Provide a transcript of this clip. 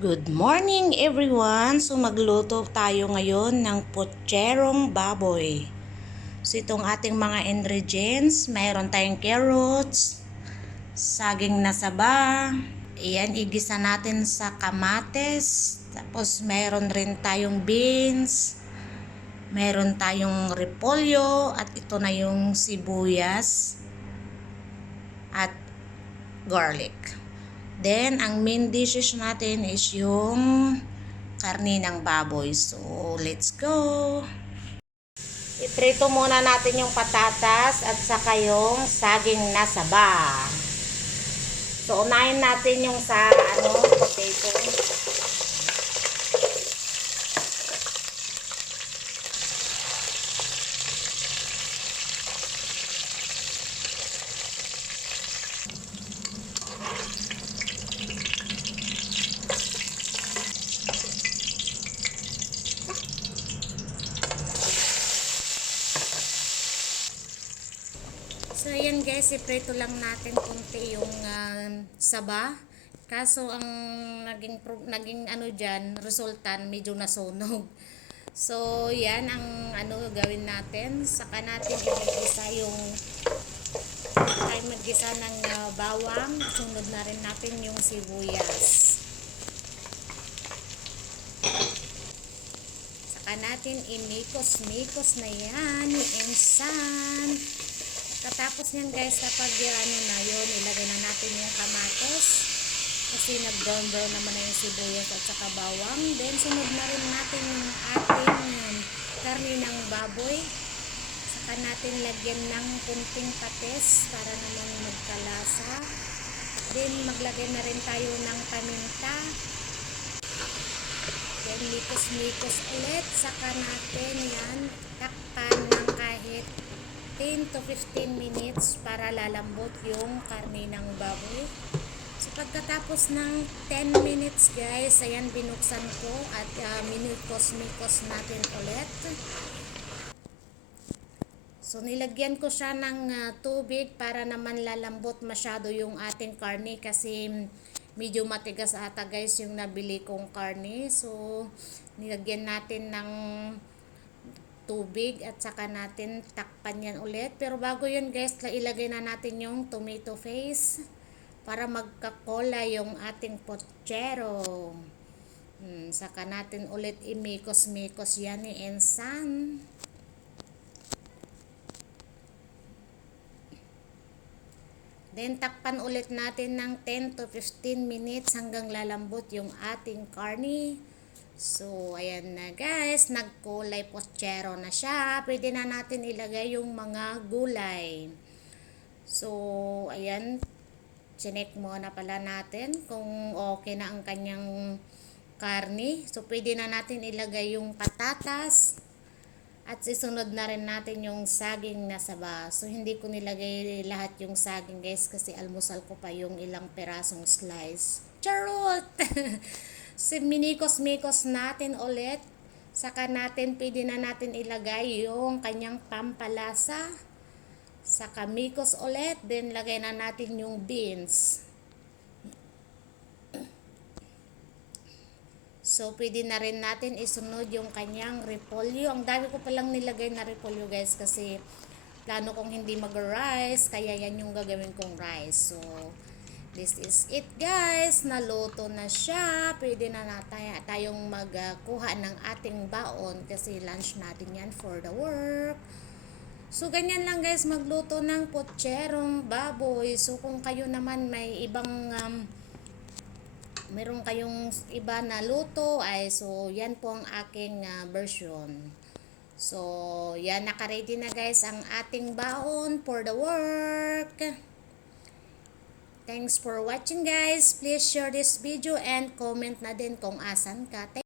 Good morning everyone! So magluto tayo ngayon ng potcherong baboy. So itong ating mga ingredients, mayroon tayong carrots, saging na saba, iyan igisa natin sa kamates, tapos mayroon rin tayong beans, mayroon tayong repolyo, at ito na yung sibuyas, at garlic. Then, ang main dishes natin is yung karni ng baboy. So, let's go! Iprito muna natin yung patatas at saka yung saging na saba. So, unahin natin yung sa ano, potato. So, ayan guys, iprito lang natin konti yung ah, saba. Kaso, ang naging, naging ano dyan, resultan, medyo nasunog. So, yan ang ano gawin natin. Saka natin igisa yung ay maggisa ng ah, bawang. Sunod na rin natin yung sibuyas. Saka natin imikos-mikos na yan, insan. Katapos niyan guys, kapag ano na yun, ilagay na natin yung kamates. Kasi nag-brown brown naman na yung sibuyas at saka bawang. Then sunod na rin natin yung ating karni ng baboy. Saka natin lagyan ng kunting patis para naman magkalasa. Then maglagay na rin tayo ng paminta. Then likos-likos ulit. Saka natin yan takpan ng kahit 10 to 15 minutes para lalambot yung karne ng baboy. So pagkatapos ng 10 minutes guys, ayan binuksan ko at uh, minukos-mikos natin ulit. So nilagyan ko siya ng ah, tubig para naman lalambot masyado yung ating karne kasi medyo matigas ata guys yung nabili kong karne. So nilagyan natin ng tubig at saka natin takpan yan ulit. Pero bago yun guys, la- ilagay na natin yung tomato paste para magkakola yung ating pochero. Hmm, saka natin ulit imikos-mikos yan ni Ensan. Then takpan ulit natin ng 10 to 15 minutes hanggang lalambot yung ating karni. So, ayan na guys, nagkulay pochero na siya. Pwede na natin ilagay yung mga gulay. So, ayan, chinek muna pala natin kung okay na ang kanyang karni. So, pwede na natin ilagay yung patatas. At isunod na rin natin yung saging na saba. So, hindi ko nilagay lahat yung saging guys kasi almusal ko pa yung ilang perasong slice. Charot! minikos-mikos natin ulit. Saka natin, pwede na natin ilagay yung kanyang pampalasa. Saka mikos ulit. Then, lagay na natin yung beans. So, pwede na rin natin isunod yung kanyang repolyo. Ang dami ko palang nilagay na repolyo guys kasi plano kong hindi mag-rice. Kaya yan yung gagawin kong rice. So, this is it guys. Naluto na siya. Pwede na na tayo, tayong magkuha ng ating baon kasi lunch natin yan for the work. So, ganyan lang guys, magluto ng potcherong baboy. So, kung kayo naman may ibang um, meron kayong iba na luto ay so yan po ang aking ah, version so yan nakaready na guys ang ating baon for the work thanks for watching guys. Please share this video and comment na din kung asan ka